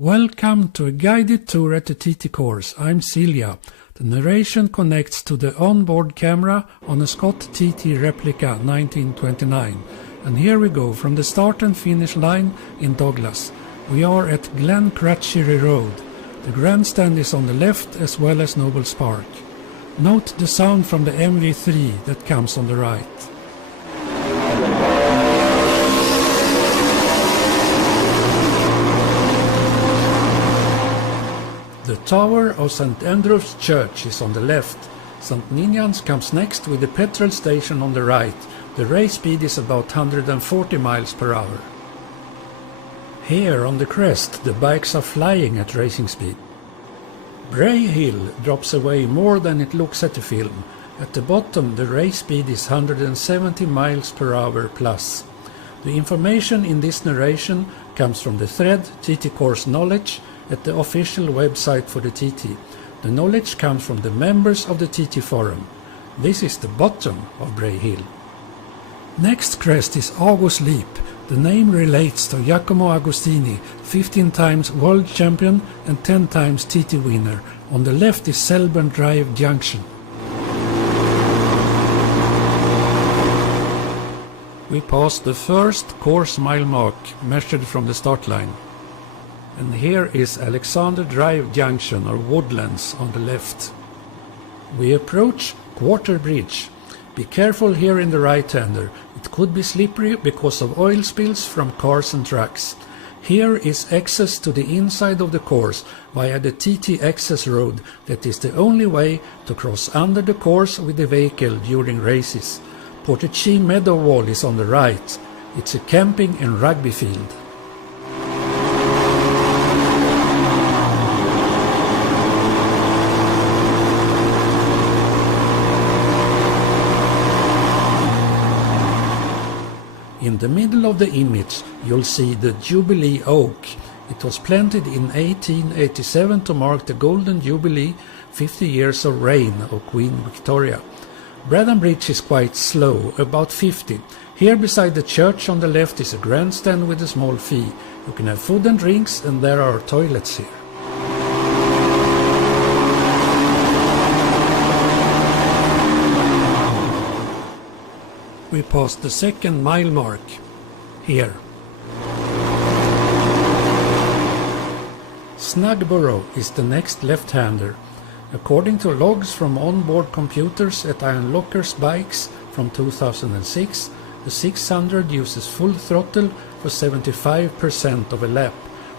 Welcome to a guided tour at the TT course. I'm Silja. The narration connects to the onboard camera on a Scott TT Replica 1929. And here we go from the start and finish line in Douglas. We are at Glen Crutchery Road. The grandstand is on the left as well as Nobles Park. Note the sound from the MV3 that comes on the right. The tower of St. Andrew's Church is on the left. St. Ninians comes next with the petrol station on the right. The race speed is about 140 miles per hour. Here on the crest the bikes are flying at racing speed. Bray Hill drops away more than it looks at the film. At the bottom the race speed is 170 miles per hour plus. The information in this narration comes from the thread TT Course Knowledge at the official website for the TT. The knowledge comes from the members of the TT forum. This is the bottom of Bray Hill. Next crest is August Leap. The name relates to Giacomo Agostini, 15 times world champion and 10 times TT winner. On the left is Selborne Drive Junction. We pass the first course mile mark measured from the start line. And here is Alexander Drive Junction or Woodlands on the left. We approach Quarter Bridge. Be careful here in the right-hander. It could be slippery because of oil spills from cars and trucks. Here is access to the inside of the course via the TT access road that is the only way to cross under the course with the vehicle during races. Portici Meadow Wall is on the right. It's a camping and rugby field. In the middle of the image you'll see the Jubilee Oak. It was planted in 1887 to mark the Golden Jubilee, 50 years of reign of Queen Victoria. Braddon Bridge is quite slow, about 50. Here beside the church on the left is a grandstand with a small fee. You can have food and drinks and there are toilets here. We pass the second mile mark, here. Snugborough is the next left-hander. According to logs from onboard computers at Iron Locker's bikes from 2006, the 600 uses full throttle for 75% of a lap.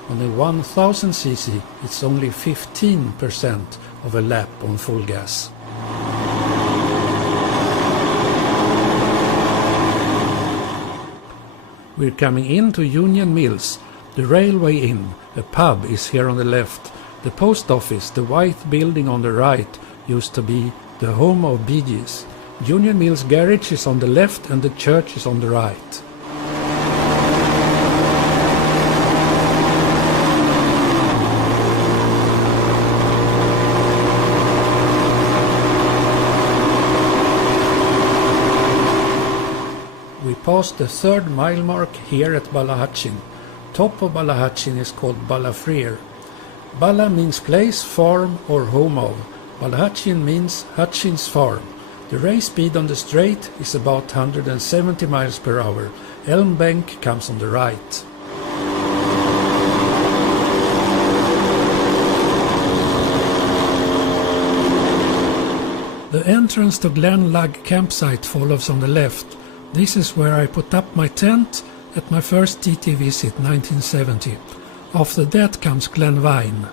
On a 1000cc it's only 15% of a lap on full gas. We're coming into Union Mills, the Railway Inn. A pub is here on the left. The post office, the white building on the right, used to be the home of Bee Gees. Union Mills garage is on the left and the church is on the right. We passed the third mile mark here at Ballahatchin. Top of Ballahatchin is called Ballafrere. Balla means place, farm or home of. Ballahatchin means Hutchins Farm. The race speed on the straight is about 170 miles per hour. Elm Bank comes on the right. The entrance to Glen Lug campsite follows on the left. This is where I put up my tent at my first TT visit 1970. After that comes Glenvine.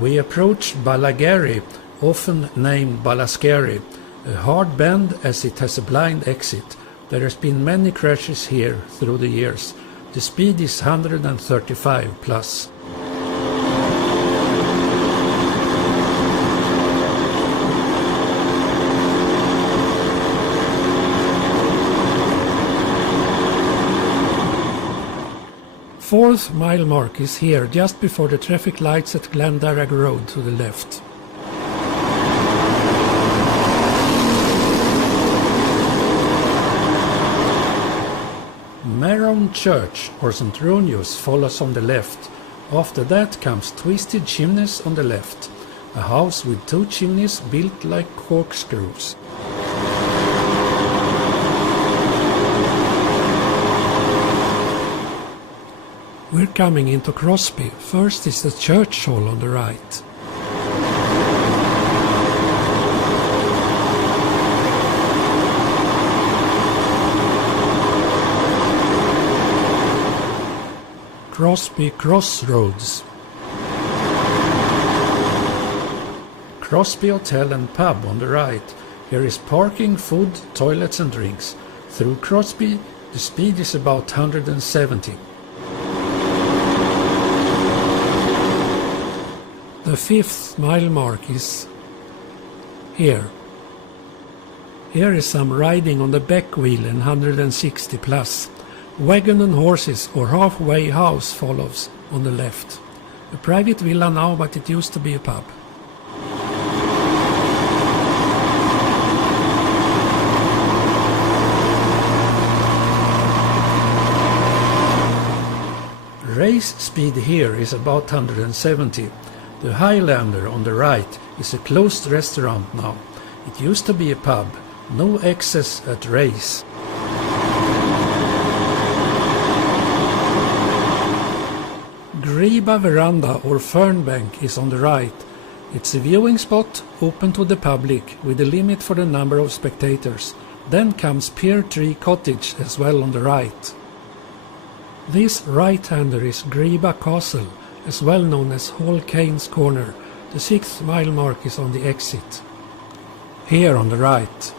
We approach Ballagary, often named Ballascary, a hard bend as it has a blind exit. There has been many crashes here through the years. The speed is 135 plus. Fourth mile mark is here just before the traffic lights at Glendarragh Road to the left. Maron Church or St. Ronius follows on the left. After that comes Twisted Chimneys on the left, a house with 2 chimneys built like corkscrews. We're coming into Crosby. First is the church hall on the right. Crosby Crossroads. Crosby Hotel and Pub on the right. Here is parking, food, toilets and drinks. Through Crosby the speed is about 170. The 5th mile mark is here. Here is some riding on the back wheel and 160 plus. Wagon and horses or halfway house follows on the left. A private villa now, but it used to be a pub. Race speed here is about 170. The Highlander on the right is a closed restaurant now. It used to be a pub. No access at Race. Griba Veranda or Fernbank is on the right. It's a viewing spot open to the public with a limit for the number of spectators. Then comes Pear Tree Cottage as well on the right. This right-hander is Griba Castle, as well known as Hall Kane's Corner. The 6th mile mark is on the exit. Here on the right.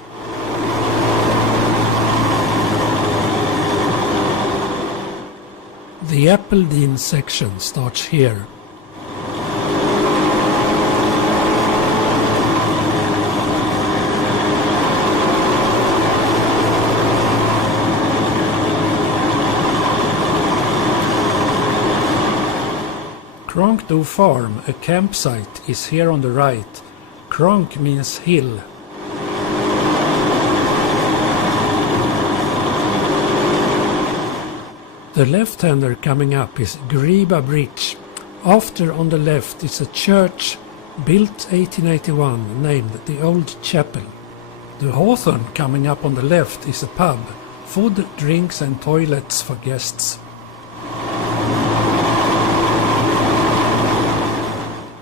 The Appledene section starts here. Cronkdoe Farm, a campsite, is here on the right. Cronk means hill. The left-hander coming up is Griba Bridge. After on the left is a church built 1881 named the Old Chapel. The Hawthorne coming up on the left is a pub, food, drinks and toilets for guests.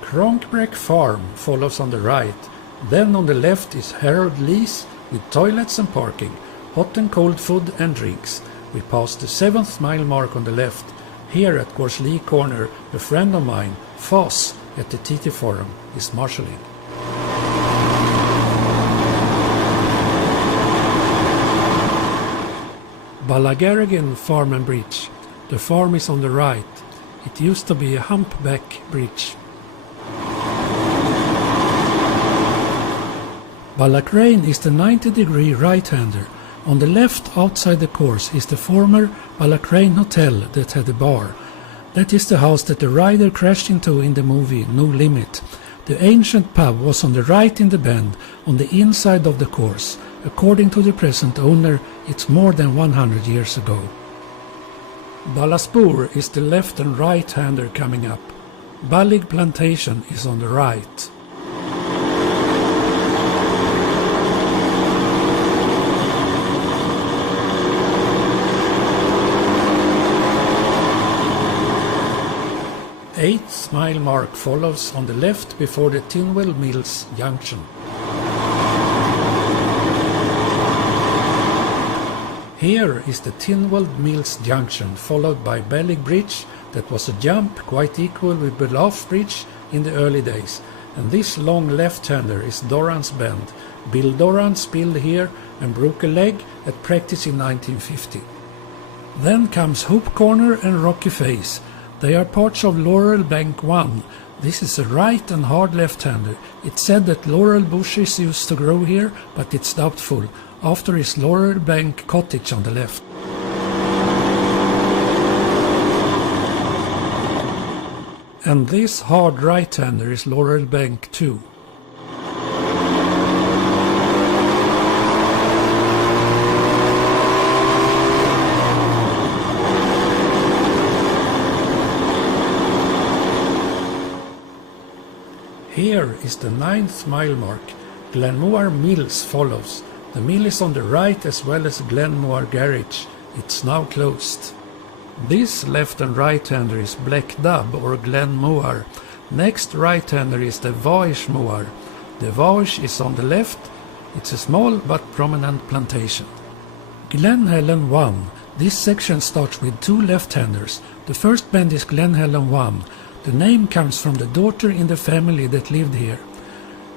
Cronkbreck Farm follows on the right. Then on the left is Harold Lee's with toilets and parking, hot and cold food and drinks. We pass the 7th mile mark on the left. Here at Gorsley Corner, a friend of mine, Foss, at the TT Forum, is marshalling. Ballagarrigan Farm and Bridge. The farm is on the right. It used to be a humpback bridge. Ballacrane is the 90-degree right-hander. On the left outside the course is the former Ballacrane Hotel that had a bar. That is the house that the rider crashed into in the movie No Limit. The ancient pub was on the right in the bend, on the inside of the course. According to the present owner, it's more than 100 years ago. Ballaspoor is the left and right-hander coming up. Ballig Plantation is on the right. Eighth mile mark follows on the left before the Tinwell Mills junction. Here is the Tinwell Mills junction, followed by Ballig Bridge that was a jump quite equal with Beloff Bridge in the early days. And this long left-hander is Doran's Bend. Bill Doran spilled here and broke a leg at practice in 1950. Then comes Hope Corner and Rocky Face. They are parts of Laurel Bank 1. This is a right and hard left-hander. It's said that laurel bushes used to grow here, but it's doubtful. After is Laurel Bank Cottage on the left. And this hard right-hander is Laurel Bank 2. Here is the 9th mile mark. Glenmoor Mills follows. The mill is on the right as well as Glenmoor Garage. It's now closed. This left and right-hander is Black Dub or Glenmoor. Next right-hander is the Vaish Moor. The Vaish is on the left. It's a small but prominent plantation. Glen Helen 1. This section starts with 2 left-handers. The first bend is Glen Helen 1. The name comes from the daughter in the family that lived here.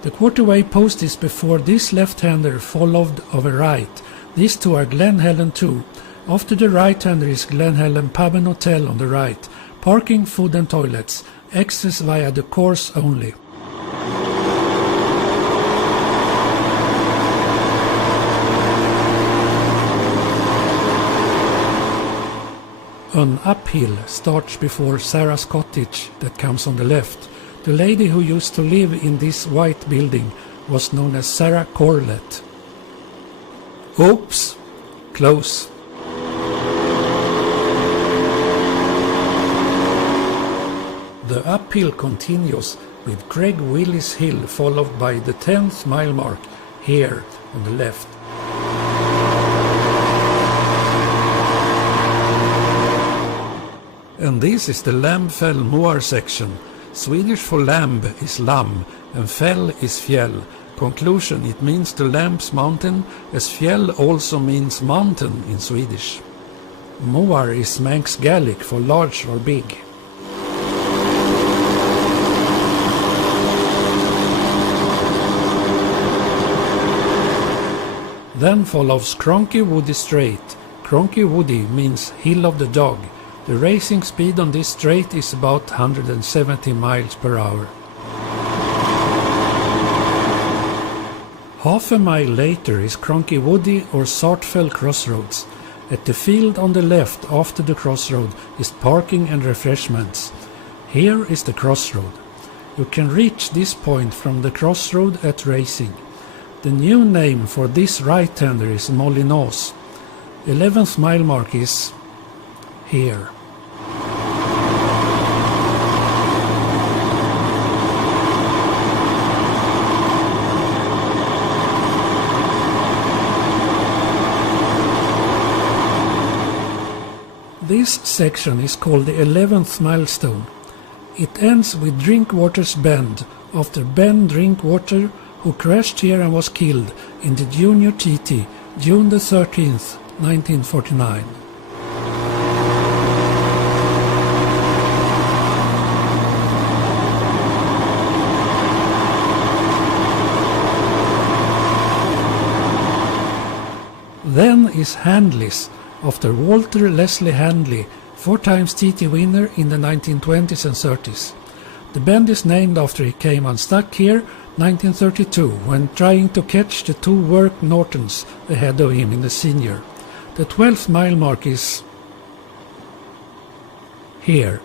The quarterway post is before this left-hander followed of a right. These two are Glen Helen 2. After the right-hander is Glen Helen Pub and Hotel on the right. Parking, food and toilets. Access via the course only. An uphill starts before Sarah's cottage that comes on the left. The lady who used to live in this white building was known as Sarah Corlett. Oops! Close. The uphill continues with Craig Willis Hill followed by the 10th mile mark here on the left. And this is the Lambfell Moor section. Swedish for lamb is lam and fell is fjäll. Conclusion: it means the lamb's mountain, as fjäll also means mountain in Swedish. Moar is Manx Gaelic for large or big. Then follows Cronky Woody Straight. Cronky Woody means hill of the dog. The racing speed on this straight is about 170 miles per hour. Half a mile later is Cronky Woody or Sartfell Crossroads. At the field on the left after the crossroad is parking and refreshments. Here is the crossroad. You can reach this point from the crossroad at racing. The new name for this right-hander is Molinås. 11th mile mark is here. This section is called the 11th milestone. It ends with Drinkwater's Bend, after Ben Drinkwater, who crashed here and was killed in the Junior TT, June the 13th, 1949. Then is Handley's, after Walter Leslie Handley, 4 times TT winner in the 1920s and 30s. The bend is named after he came unstuck here 1932 when trying to catch the 2 Work Nortons ahead of him in the senior. The 12th mile mark is here.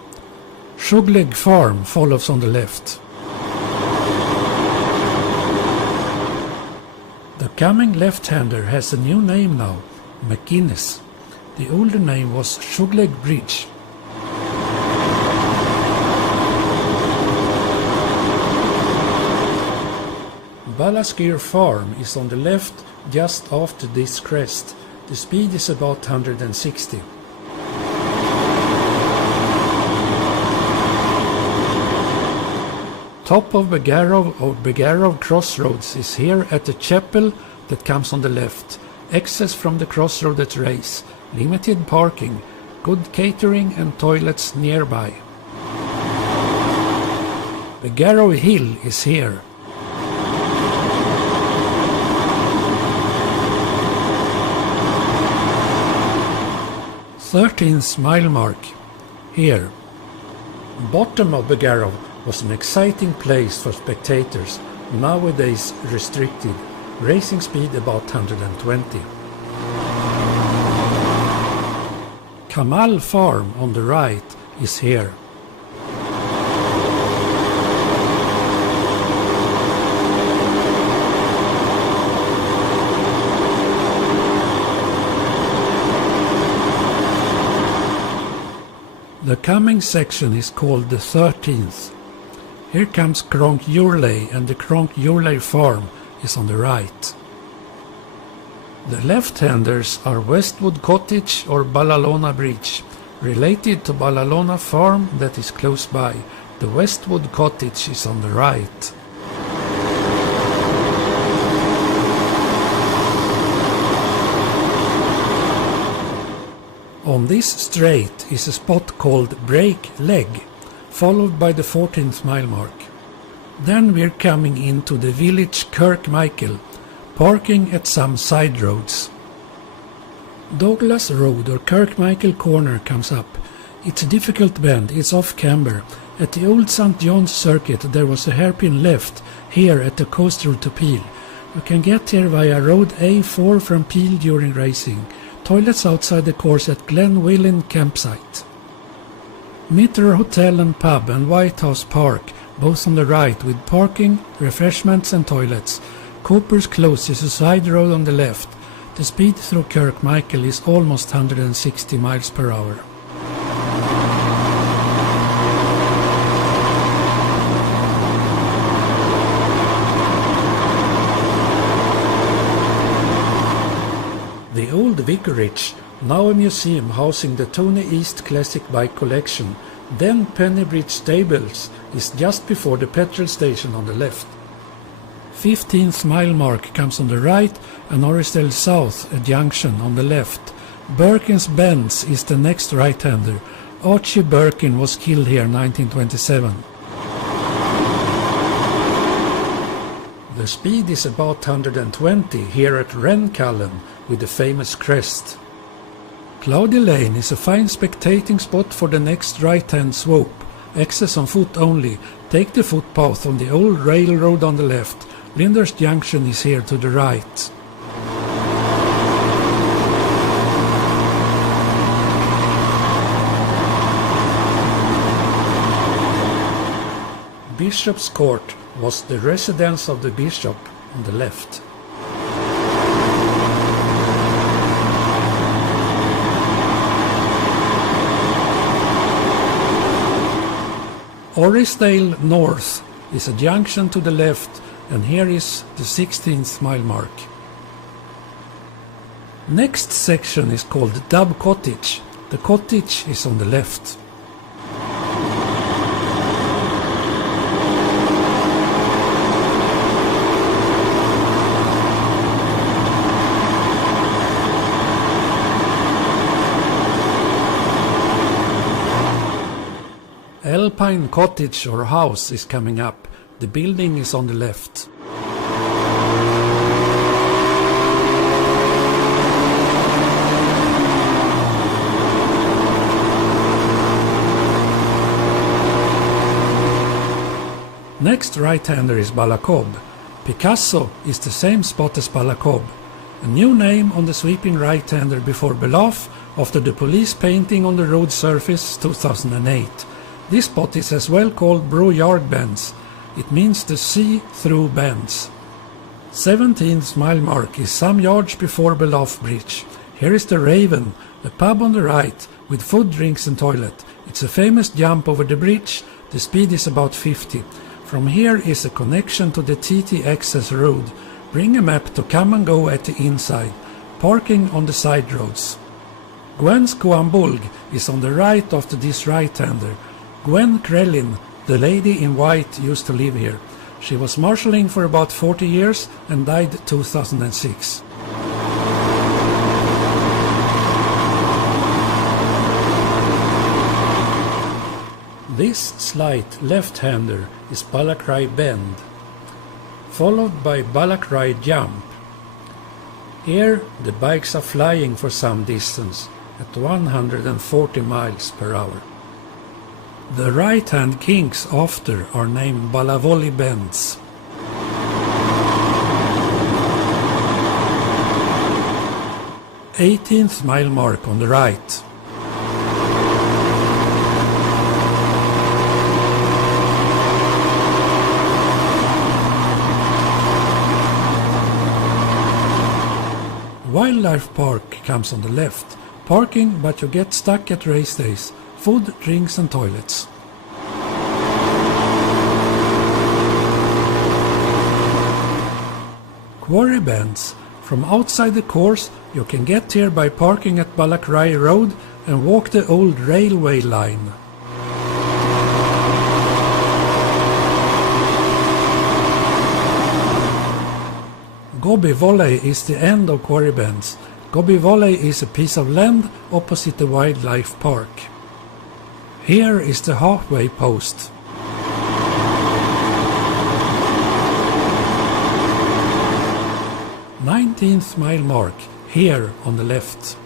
Shugleg Farm follows on the left. The coming left-hander has a new name now, McInnes. The older name was Shugleg Bridge. Ballaskir Farm is on the left just after this crest. The speed is about 160. Top of Begarov or Begarov Crossroads is here at the chapel that comes on the left. Access from the crossroad at race. Limited parking. Good catering and toilets nearby. Begarov Hill is here. Thirteenth mile mark here. Bottom of Begarov was an exciting place for spectators, nowadays restricted. Racing speed about 120. Kamal Farm on the right is here. The coming section is called the 13th. Here comes Kronkjorley, and the Kronkjorley farm is on the right. The left-handers are Westwood Cottage or Ballalona Bridge, related to Ballalona farm that is close by. The Westwood Cottage is on the right. On this straight is a spot called Break Leg, followed by the 14th mile mark. Then we're coming into the village Kirkmichael, parking at some side roads. Douglas Road or Kirkmichael Corner comes up. It's a difficult bend, it's off camber. At the old St. John's circuit there was a hairpin left here at the coast road to Peel. You can get here via road A4 from Peel during racing. Toilets outside the course at Glenwillan campsite. Mitre Hotel and Pub and White House Park, both on the right, with parking, refreshments and toilets. Cooper's Close is a side road on the left. The speed through Kirkmichael is almost 160 miles per hour. The old vicarage, now a museum housing the Tony East Classic Bike Collection, then Pennybridge Stables, is just before the petrol station on the left. 15th mile mark comes on the right and Orrisdale South, a junction, on the left. Birkin's Bends is the next right-hander. Archie Birkin was killed here in 1927. The speed is about 120 here at Rencullen with the famous crest. Cloudy Lane is a fine spectating spot for the next right-hand swope. Access on foot only. Take the footpath on the old railroad on the left. Lyndhurst Junction is here to the right. Bishop's Court was the residence of the bishop on the left. Orrisdale North is a junction to the left, and here is the 16th mile mark. Next section is called Dub Cottage. The cottage is on the left. Alpine Cottage or house is coming up. The building is on the left. Next right-hander is Balacob. Picasso is the same spot as Balacob. A new name on the sweeping right-hander before Belaf after the police painting on the road surface 2008. This spot is as well called Brouillard Bends. It means the see-through bends. 17th mile mark is some yards before Belaf Bridge. Here is the Raven, a pub on the right with food, drinks and toilet. It's a famous jump over the bridge. The speed is about 50. From here is a connection to the TT access road. Bring a map to come and go at the inside. Parking on the side roads. Gwen's Coambulg is on the right after this right-hander. Gwen Krellin, the lady in white, used to live here. She was marshalling for about 40 years and died 2006. This slight left-hander is Ballacry Bend, followed by Ballacry Jump. Here the bikes are flying for some distance at 140 miles per hour. The right-hand kinks after are named Ballavolly Bends. Eighteenth mile mark on the right. Wildlife Park comes on the left. Parking, but you get stuck at race days. Food, drinks and toilets. Quarry Bends. From outside the course you can get here by parking at Ballacry Road and walk the old railway line. Gobby Volley is the end of Quarry Bends. Gobby Volley is a piece of land opposite the wildlife park. Here is the halfway post. "19th mile mark, here on the left."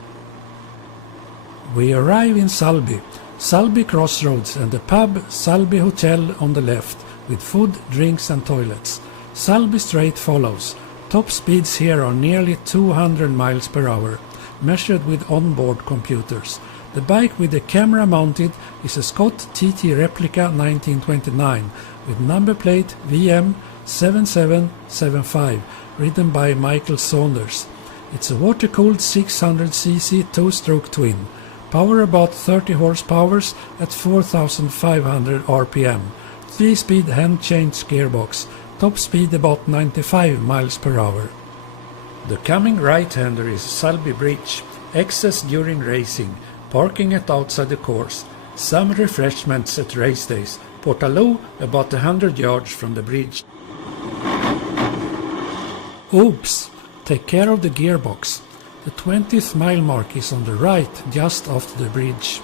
We arrive in Sulby. Sulby Crossroads and the pub Sulby Hotel on the left, with food, drinks and toilets. Sulby Straight follows. Top speeds here are nearly 200 miles per hour, measured with onboard computers. The bike with the camera mounted is a Scott TT Replica 1929 with number plate VM 7775, ridden by Michael Saunders. It's a water-cooled 600cc two-stroke twin. Power about 30 horsepower at 4,500 RPM. 3-speed hand-changed gearbox. Top speed about 95 miles per hour. The coming right-hander is Sulby Bridge. Access during racing. Parking at outside the course. Some refreshments at race days. Portaloo about 100 yards from the bridge. Oops! Take care of the gearbox. The 20th mile mark is on the right, just after the bridge.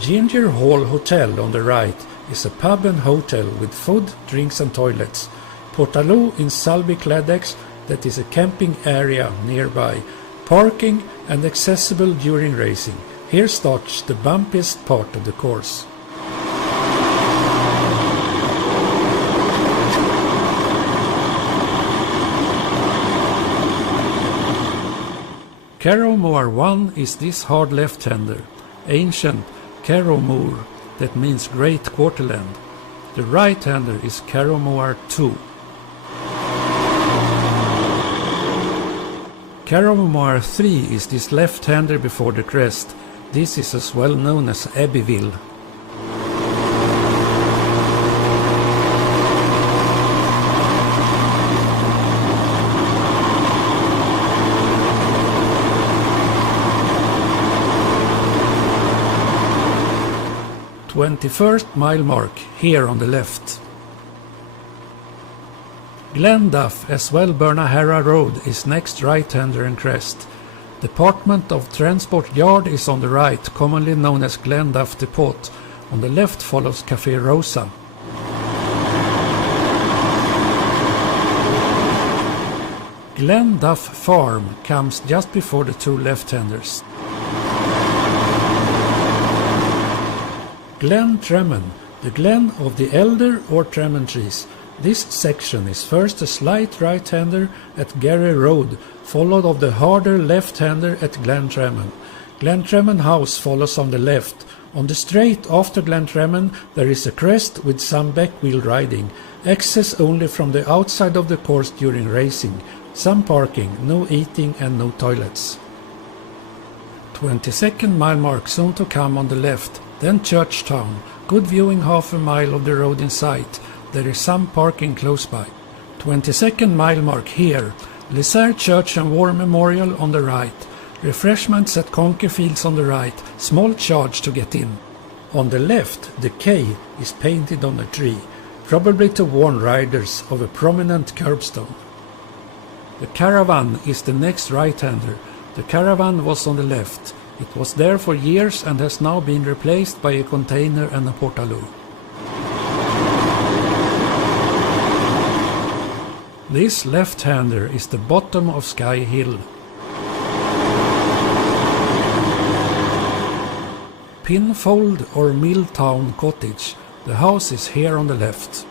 Ginger Hall Hotel on the right is a pub and hotel with food, drinks and toilets. Portaloo in Sulby Claddax, that is a camping area nearby. Parking and accessible during racing. Here starts the bumpiest part of the course. Carrowmore 1 is this hard left-hander. Ancient Carrowmore, that means Great Quarterland. The right-hander is Carrowmore 2. Carrowmore 3 is this left-hander before the crest. This is as well known as Abbeville. "21st mile mark, here on the left." Glenduff as well Burnahara Road is next right-hander and crest. Department of Transport Yard is on the right, commonly known as Glenduff Depot. On the left follows Café Rosa. Glenduff Farm comes just before the two left-handers. Glen Tremon, the glen of the elder or tremon trees. This section is first a slight right-hander at Garry Road, followed of the harder left-hander at Glen Tremon. Glen Tremon House follows on the left. On the straight after Glen Tremon there is a crest with some back-wheel riding. Access only from the outside of the course during racing. Some parking, no eating and no toilets. 22nd mile mark soon to come on the left. Then Churchtown, good viewing half a mile of the road in sight. There is some parking close by. 22nd mile mark here. Lisare Church and War Memorial on the right. Refreshments at Conker Fields on the right. Small charge to get in. On the left, the K is painted on a tree, probably to warn riders of a prominent curbstone. The Caravan is the next right-hander. The Caravan was on the left. It was there for years and has now been replaced by a container and a portaloo. This left-hander is the bottom of Sky Hill. Pinfold or Milltown Cottage. The house is here on the left.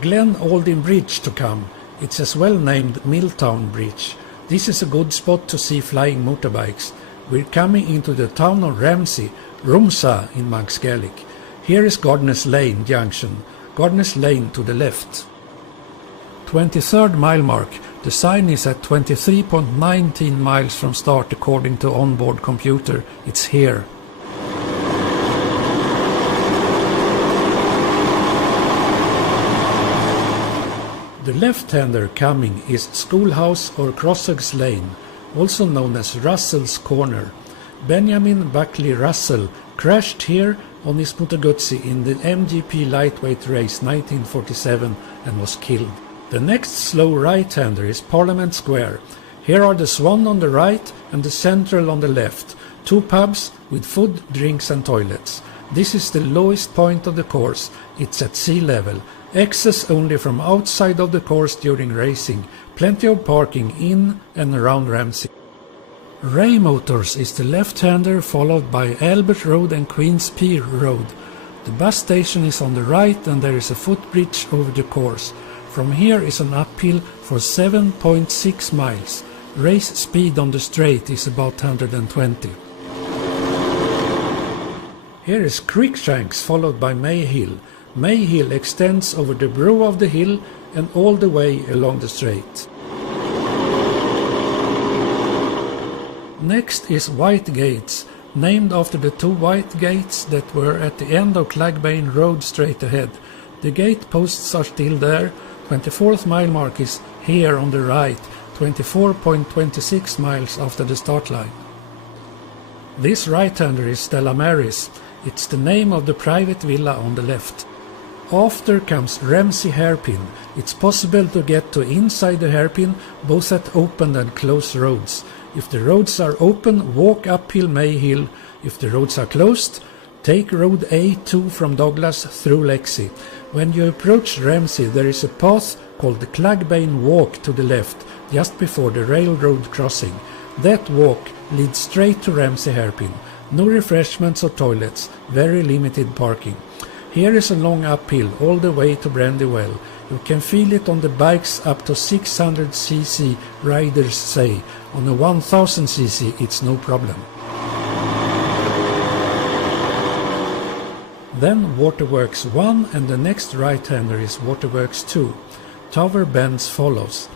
Glen Aldin Bridge to come. It's as well named Milltown Bridge. This is a good spot to see flying motorbikes. We're coming into the town of Ramsey, Rumsa in Manx Gaelic. Here is Gardeners Lane Junction. Gardeners Lane to the left. 23rd mile mark. The sign is at 23.19 miles from start according to onboard computer. It's here. The left-hander coming is Schoolhouse or Crosshug's Lane, also known as Russell's Corner. Benjamin Buckley Russell crashed here on his Moto Guzzi in the MGP lightweight race 1947 and was killed. The next slow right-hander is Parliament Square. Here are the Swan on the right and the Central on the left, two pubs with food, drinks and toilets. This is the lowest point of the course, it's at sea level. Access only from outside of the course during racing, plenty of parking in and around Ramsey. Ray Motors is the left-hander, followed by Albert Road and Queen's Pier Road. The bus station is on the right and there is a footbridge over the course. From here is an uphill for 7.6 miles. Race speed on the straight is about 120. Here is Cruikshanks, followed by Mayhill. Mayhill extends over the brow of the hill and all the way along the straight. Next is White Gates, named after the two white gates that were at the end of Clegbane Road straight ahead. The gate posts are still there. 24th mile mark is here on the right, 24.26 miles after the start line. This right-hander is Stella Maris. It's the name of the private villa on the left. After comes Ramsey Hairpin. It's possible to get to inside the hairpin both at open and closed roads. If the roads are open, walk uphill Mayhill. If the roads are closed, take Road A2 from Douglas through Lexi. When you approach Ramsey, there is a path called the Clegbane Walk to the left, just before the railroad crossing. That walk leads straight to Ramsey Hairpin. No refreshments or toilets, very limited parking. Here is a long uphill all the way to Brandywell. You can feel it on the bikes up to 600cc, riders say. On a 1000cc it's no problem. Then Waterworks 1 and the next right-hander is Waterworks 2. Tower Bends follows.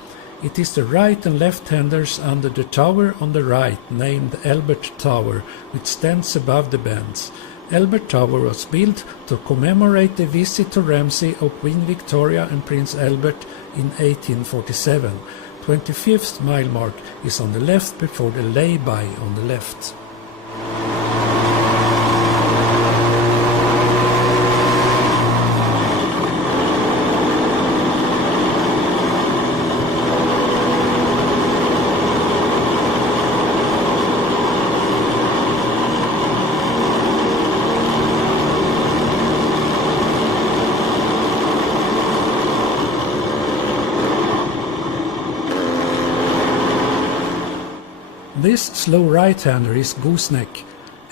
It is the right and left-handers under the tower on the right, named Albert Tower, which stands above the bends. Albert Tower was built to commemorate the visit to Ramsey of Queen Victoria and Prince Albert in 1847. 25th mile mark is on the left before the lay-by on the left. This slow right-hander is Gooseneck.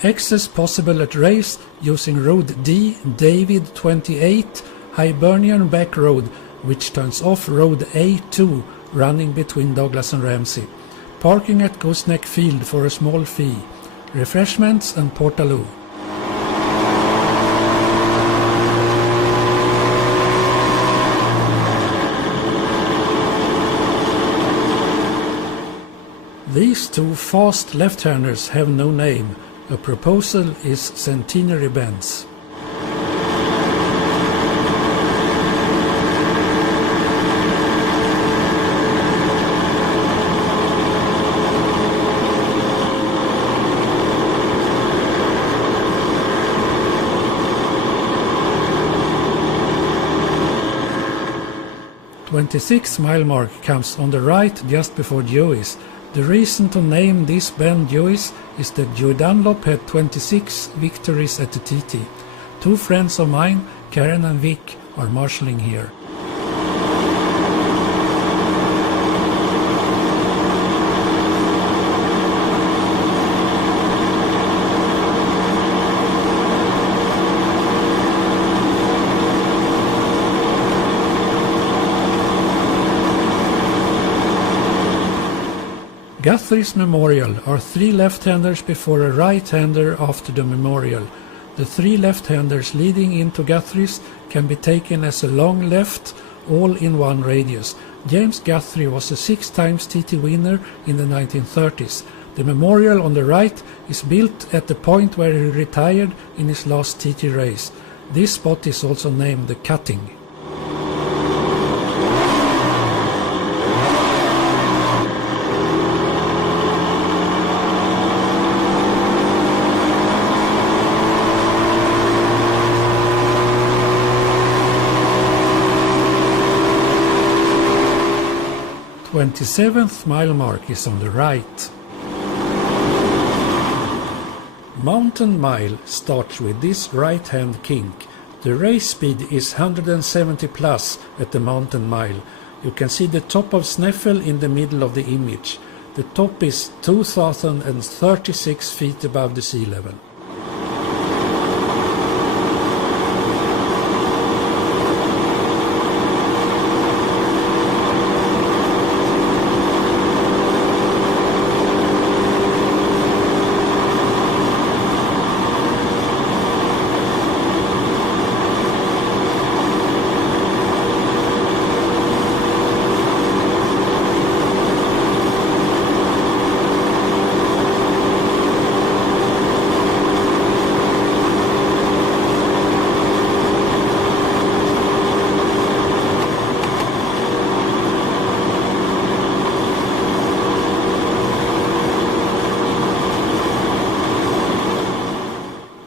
Access possible at race using Road D, David 28, Hibernian Back Road, which turns off Road A2 running between Douglas and Ramsey. Parking at Gooseneck Field for a small fee. Refreshments and Portaloo. These two fast left-handers have no name. A proposal is Centenary Bends. The 26th mile mark comes on the right just before Dewey's. The reason to name this bend Dewey's is that Joe Dunlop had 26 victories at the TT. Two friends of mine, Karen and Vic, are marshalling here. Guthrie's Memorial are three left-handers before a right-hander after the memorial. The three left-handers leading into Guthrie's can be taken as a long left, all in one radius. James Guthrie was a 6 times TT winner in the 1930s. The memorial on the right is built at the point where he retired in his last TT race. This spot is also named the Cutting. 27th mile mark is on the right. Mountain Mile starts with this right-hand kink. The race speed is 170 plus at the Mountain Mile. You can see the top of Sneffel in the middle of the image. The top is 2036 feet above the sea level.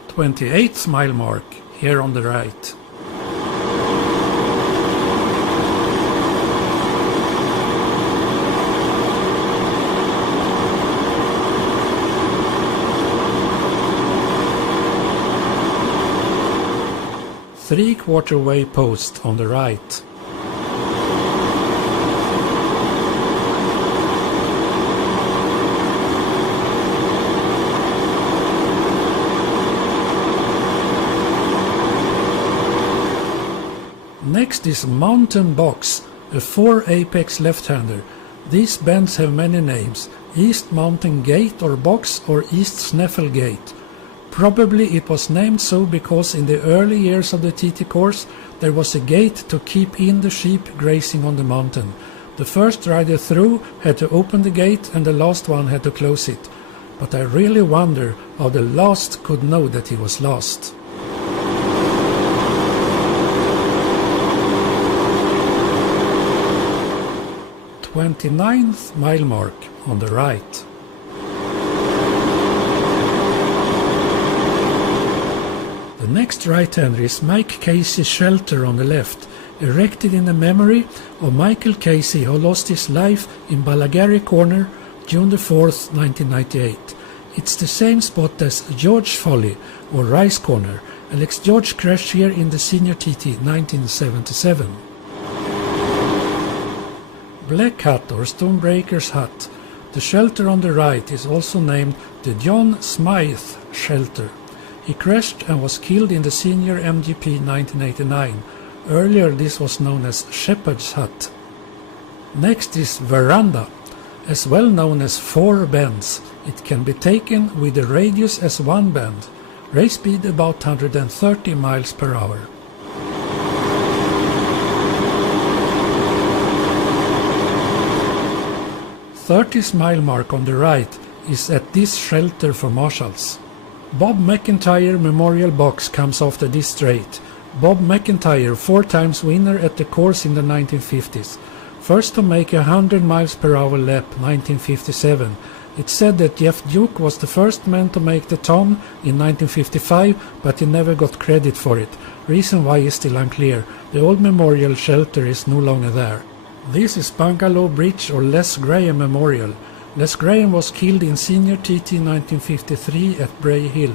The 28th mile mark, here on the right. Three-quarter way post on the right. Next is Mountain Box, a 4-apex left-hander. These bends have many names: East Mountain Gate or Box or East Sneffel Gate. Probably it was named so because in the early years of the TT course there was a gate to keep in the sheep grazing on the mountain. The first rider through had to open the gate and the last one had to close it. But I really wonder how the last could know that he was lost. The 29th mile mark on the right. The next right-hander is Mike Casey's shelter on the left, erected in the memory of Michael Casey, who lost his life in Balagary Corner June the 4th, 1998. It's the same spot as George Folly or Rice Corner. Alex George crashed here in the Senior TT 1977. Black Hut or Stonebreaker's Hut. The shelter on the right is also named the John Smythe Shelter. He crashed and was killed in the Senior MGP 1989. Earlier this was known as Shepherd's Hut. Next is Veranda, as well known as 4 bends. It can be taken with a radius as 1 bend. Race speed about 130 miles per hour. 30th mile mark on the right is at this shelter for marshals. Bob McIntyre Memorial Box comes after this straight. Bob McIntyre, 4 times winner at the course in the 1950s. First to make a 100 miles per hour lap, 1957. It's said that Jeff Duke was the first man to make the ton in 1955, but he never got credit for it. Reason why is still unclear. The old memorial shelter is no longer there. This is Bungalow Bridge or Les Graham Memorial. Les Graham was killed in Senior TT 1953 at Bray Hill.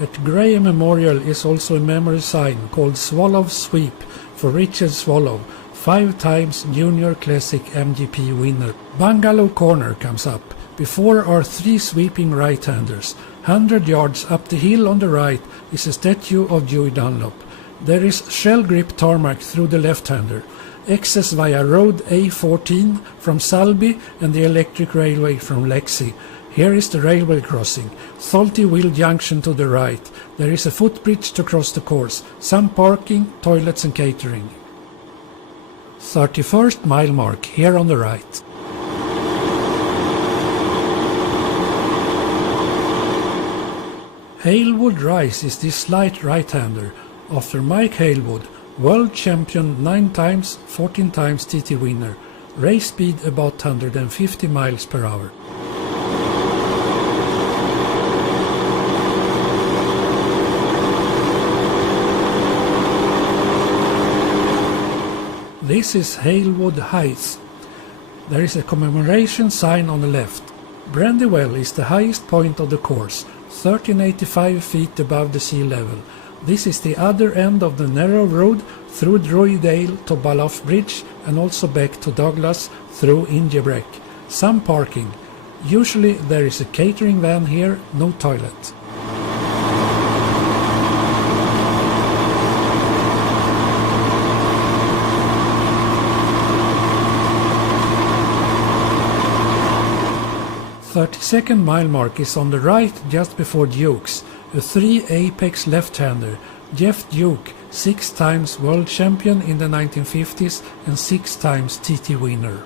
At Graham Memorial is also a memory sign called Swallow Sweep for Richard Swallow, 5 times Junior Classic MGP winner. Bungalow Corner comes up. Before are 3 sweeping right-handers. 100 yards up the hill on the right is a statue of Dewey Dunlop. There is shell grip tarmac through the left-hander. Access via Road A14 from Salby and the electric railway from Lexi. Here is the railway crossing. Salty Wheel Junction to the right. There is a footbridge to cross the course. Some parking, toilets and catering. 31st mile mark here on the right. Halewood Rice is this slight right-hander after Mike Halewood, world champion 9 times, 14 times TT winner. Race speed about 150 miles per hour. This is Halewood Heights. There is a commemoration sign on the left. Brandywell is the highest point of the course, 1385 feet above the sea level. This is the other end of the narrow road through Druidale to Balloff Bridge and also back to Douglas through Injebreck. Some parking. Usually there is a catering van here, no toilet. The 32nd mile mark is on the right just before Duke's, a 3 apex left-hander. Jeff Duke, 6 times world champion in the 1950s and 6 times TT winner.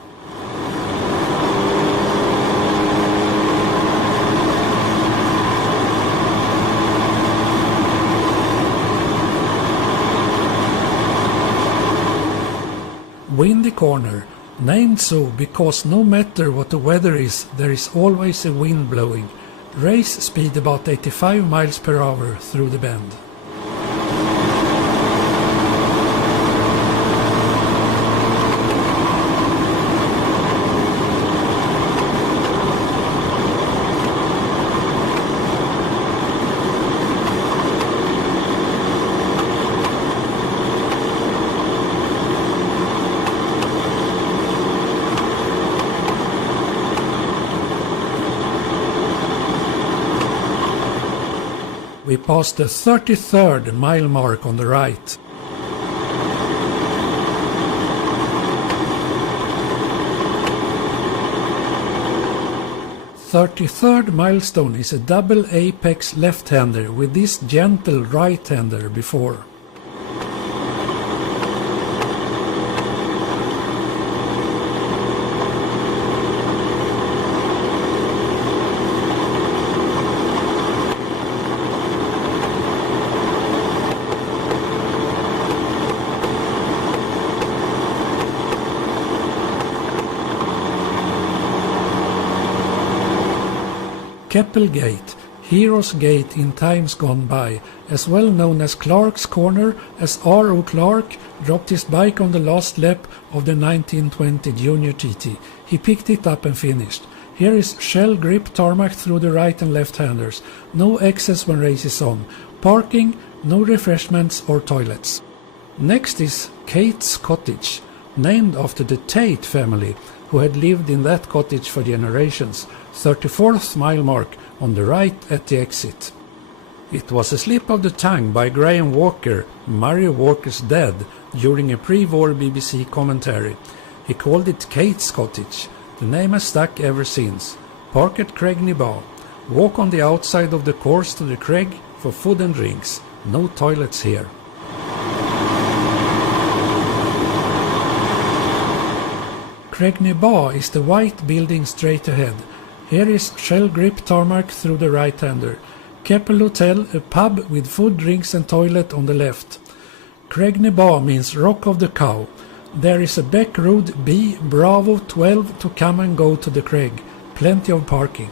Windy corner, named so because no matter what the weather is, there is always a wind blowing. Race speed about 85 miles per hour through the bend. We passed the 33rd mile mark on the right. The 33rd milestone is a double apex left-hander with this gentle right-hander before. Keppel Gate, Heroes Gate in times gone by, as well known as Clark's Corner, as R.O. Clark dropped his bike on the last lap of the 1920 Junior TT. He picked it up and finished. Here is shell grip tarmac through the right and left handers. No excess when race is on. Parking, no refreshments or toilets. Next is Kate's Cottage, named after the Tate family, who had lived in that cottage for generations. 34th mile mark on the right at the exit. It was a slip of the tongue by Graham Walker, Murray Walker's dad, during a pre-war BBC commentary. He called it Kate's Cottage. The name has stuck ever since. Park at Cregny Bar. Walk on the outside of the course to the Creg for food and drinks. No toilets here. Cregny Bar is the white building straight ahead. Here is shell grip tarmac through the right-hander. Keppel Hotel, a pub with food, drinks and toilet on the left. Cregny Bar means Rock of the Cow. There is a back road B Bravo 12 to come and go to the Creg. Plenty of parking.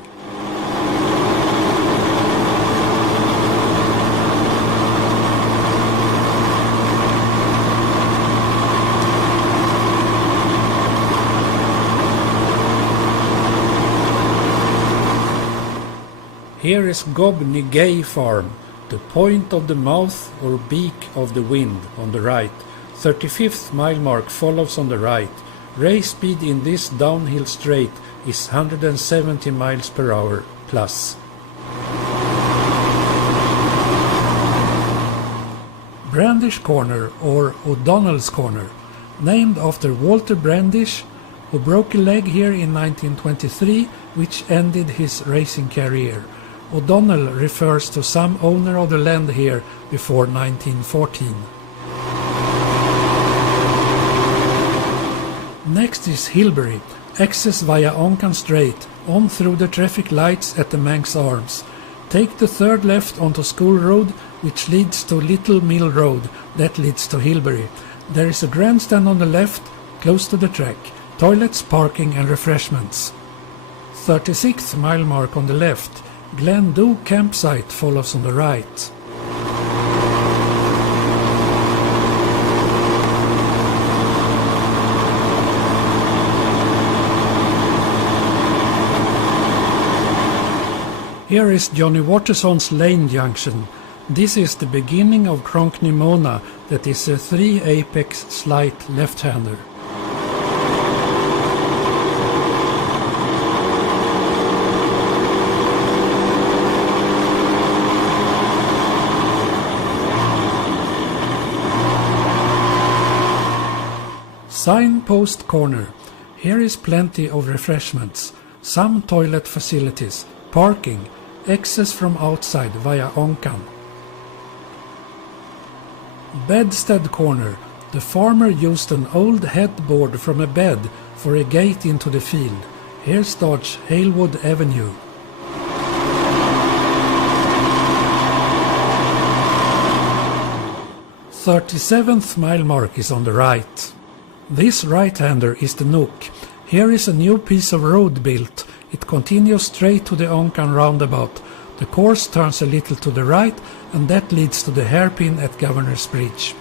Here is Gobney Gay Farm, the point of the mouth or beak of the wind on the right. 35th mile mark follows on the right. Race speed in this downhill straight is 170 miles per hour plus. Brandish Corner or O'Donnell's Corner, named after Walter Brandish, who broke a leg here in 1923, which ended his racing career. O'Donnell refers to some owner of the land here before 1914. Next is Hilbury, access via Oncan Strait, on through the traffic lights at the Manx Arms. Take the third left onto School Road, which leads to Little Mill Road, that leads to Hilbury. There is a grandstand on the left, close to the track, toilets, parking and refreshments. 36th mile mark on the left. Glendoe campsite follows on the right. Here is Johnny Waterson's Lane Junction. This is the beginning of Cronkney-Mona, that is a 3-apex slight left-hander. Signpost Corner. Here is plenty of refreshments, some toilet facilities, parking, access from outside via Onkan. Bedstead Corner. The farmer used an old headboard from a bed for a gate into the field. Here starts Halewood Avenue. The 37th mile mark is on the right. This right-hander is the Nook. Here is a new piece of road built. It continues straight to the Onkan roundabout. The course turns a little to the right, and that leads to the hairpin at Governor's Bridge.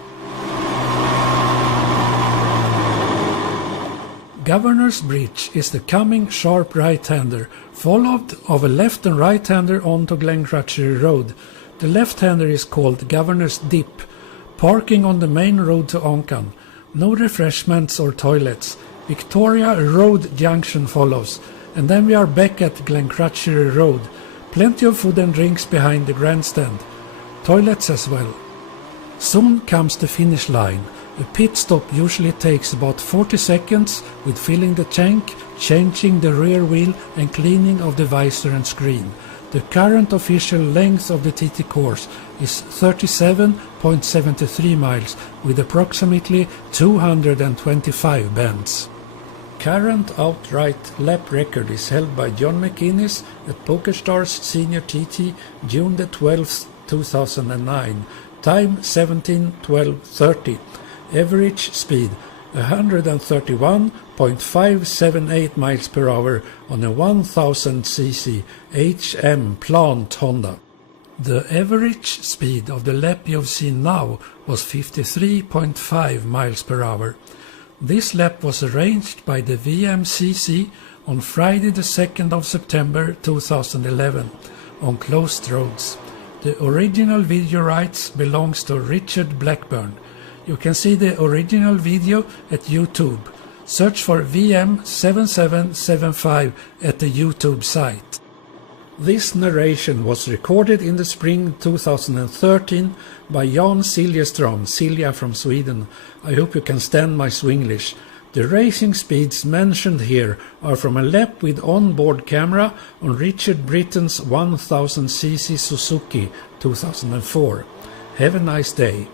Governor's Bridge is the coming sharp right-hander, followed of a left and right-hander onto Glencrutchery Road. The left-hander is called Governor's Dip. Parking on the main road to Onkan. No refreshments or toilets. Victoria Road Junction follows, and then we are back at Glencrutchery Road. Plenty of food and drinks behind the grandstand. Toilets as well. Soon comes the finish line. A pit stop usually takes about 40 seconds with filling the tank, changing the rear wheel and cleaning of the visor and screen. The current official length of the TT course is 37.73 miles with approximately 225 bends. Current outright lap record is held by John McInnes at PokerStars Senior TT June the 12th, 2009. Time 17:12:30. Average speed 131.578 miles per hour on a 1000cc HM plant Honda. The average speed of the lap you've seen now was 53.5 miles per hour. This lap was arranged by the VMCC on Friday the 2nd of September 2011 on closed roads. The original video rights belongs to Richard Blackburn. You can see the original video at YouTube. Search for VM7775 at the YouTube site. This narration was recorded in the spring 2013 by Jan Siljeström, Silja from Sweden. I hope you can stand my Swinglish. The racing speeds mentioned here are from a lap with onboard camera on Richard Britton's 1000cc Suzuki 2004. Have a nice day.